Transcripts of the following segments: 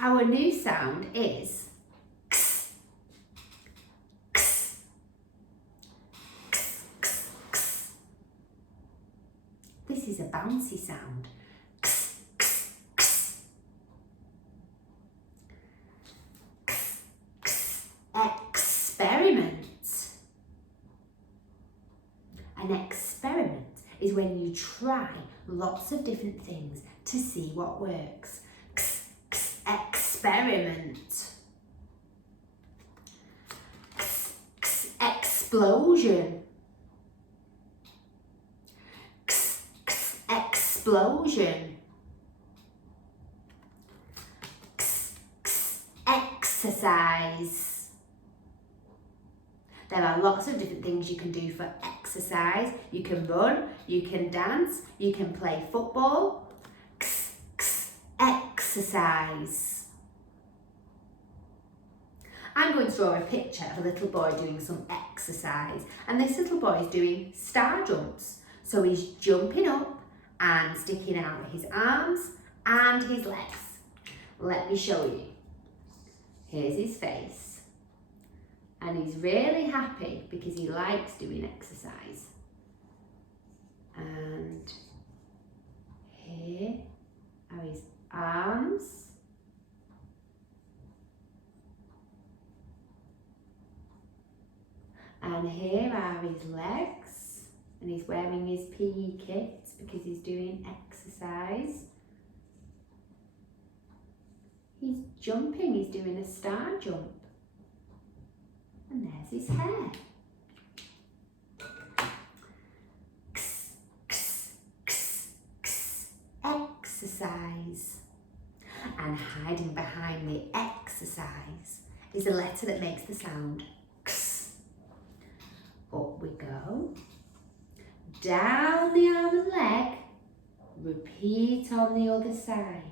Our new sound is x, x, x, x, x. This is a bouncy sound. X, x, x. X, x. Experiment. An experiment is when you try lots of different things to see what works. X, x, experiment. X, x, explosion. X, x, explosion. X, x, exercise. There are lots of different things you can do for exercise. You can run, you can dance, you can play football. Exercise. I'm going to draw a picture of a little boy doing some exercise, and this little boy is doing star jumps. So he's jumping up and sticking out his arms and his legs. Let me show you. Here's his face. And he's really happy because he likes doing exercise. And here are his arms. And here are his legs. And he's wearing his PE kit because he's doing exercise. He's jumping, he's doing a star jump. And there's his hair. X, x, x, x, exercise. And hiding behind the exercise is a letter that makes the sound x. Up we go. Down the arm and leg. Repeat on the other side.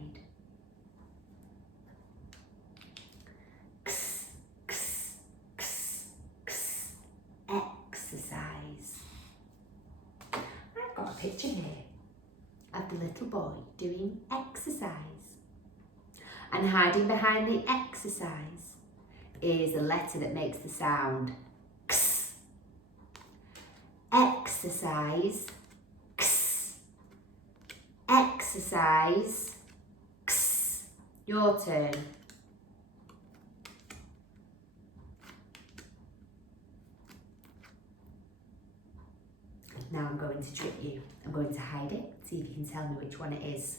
Exercise. I've got a picture here of the little boy doing exercise. And hiding behind the exercise is a letter that makes the sound x. Exercise, x. Exercise, x. Your turn. Now I'm going to trick you. I'm going to hide it, see if you can tell me which one it is.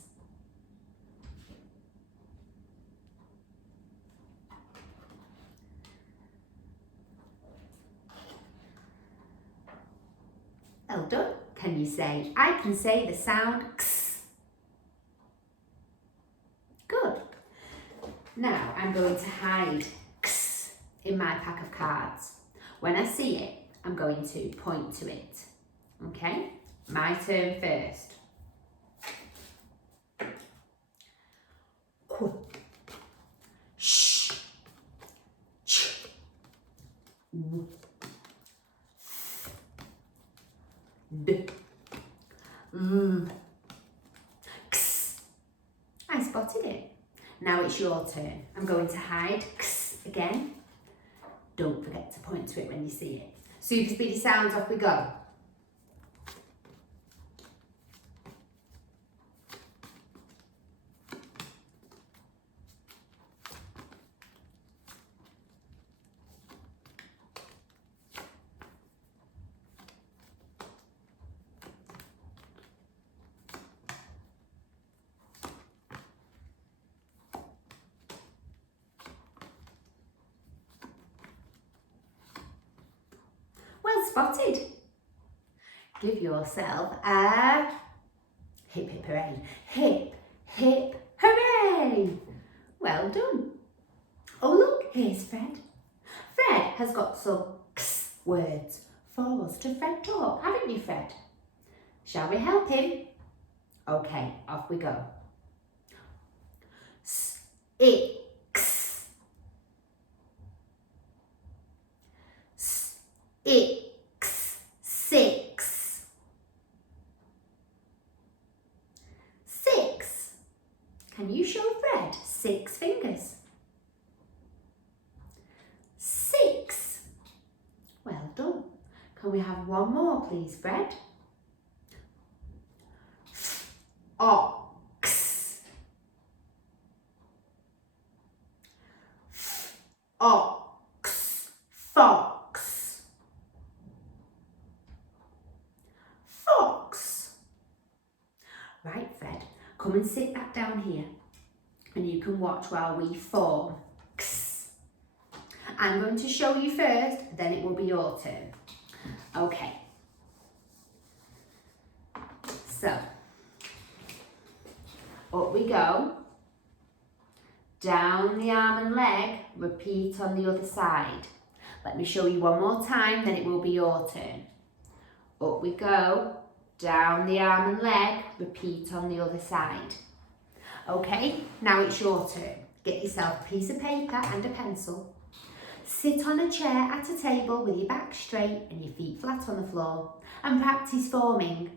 Well done. Can you say, I can say the sound x? Good. Now I'm going to hide x in my pack of cards. When I see it, I'm going to point to it. Okay, my turn first. Sh, ch, w, d, x. I spotted it. Now it's your turn. I'm going to hide x again. Don't forget to point to it when you see it. Super speedy sounds, off we go. Well spotted. Give yourself a hip hip hooray. Hip hip hooray. Well done. Oh look, here's Fred. Fred has got some x words for us to Fred talk, haven't you, Fred? Shall we help him? Okay, off we go. X. X. 6. 6. Can you show Fred 6 6 fingers. 6. Well done. Can we have one more, please, Fred? Ox. Ox. Fox. Fox. Right, Fred, come and sit back down here and you can watch while we form X. I'm going to show you first, then it will be your turn. Okay. So, up we go. Down the arm and leg, repeat on the other side. Let me show you one more time, then it will be your turn. Up we go. Down the arm and leg, repeat on the other side. Okay, now it's your turn. Get yourself a piece of paper and a pencil. Sit on a chair at a table with your back straight and your feet flat on the floor and practice forming